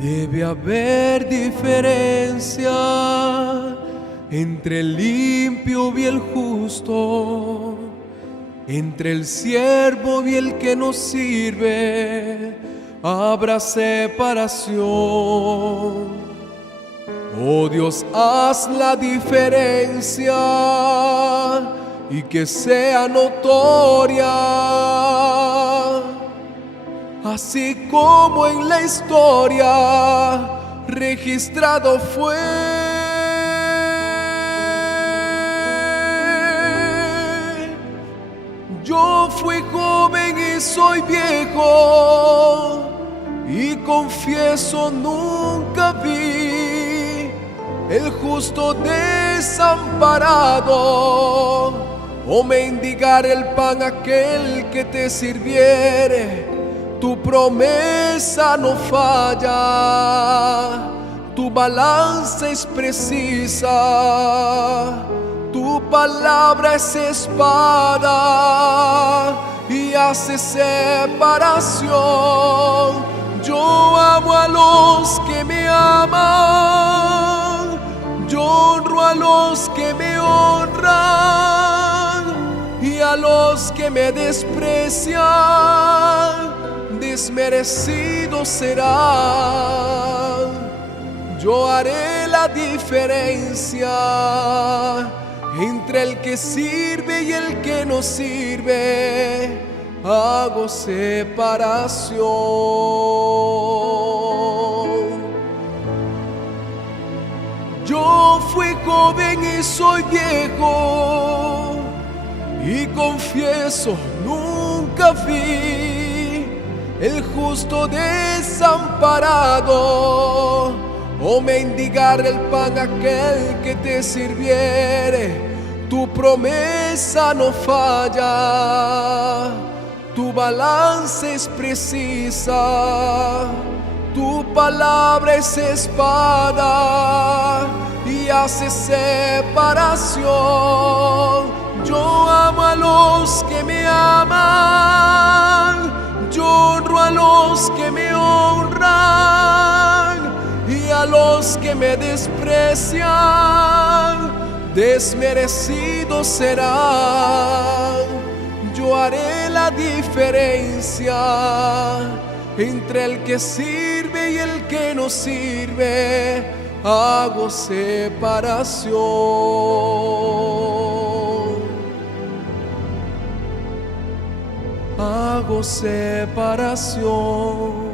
Debe haber diferencia entre el limpio y el justo, entre el siervo y el que no sirve, habrá separación. Oh Dios, haz la diferencia y que sea notoria, así como en la historia registrado fue. Yo fui joven y soy viejo, y confieso nunca vi el justo desamparado, o mendigar el pan aquel que te sirviere. Tu promesa no falla, tu balanza es precisa, tu palabra es espada y hace separación. Yo amo a los que me aman, yo honro a los que me honran, y a los que me desprecian desmerecidos serán. Yo haré la diferencia entre el que sirve y el que no sirve. Hago separación. Yo fui joven y soy viejo, y confieso nunca vi el justo desamparado, o mendigar el pan aquel que te sirviere. Tu promesa no falla, tu balanza es precisa, tu palabra es espada y hace separación. Yo amo a los que me aman, yo honro a los que me honran, y a los que me desprecian desmerecidos serán. Yo haré la diferencia entre el que sirve y el que no sirve. Hago separación. Hago separación.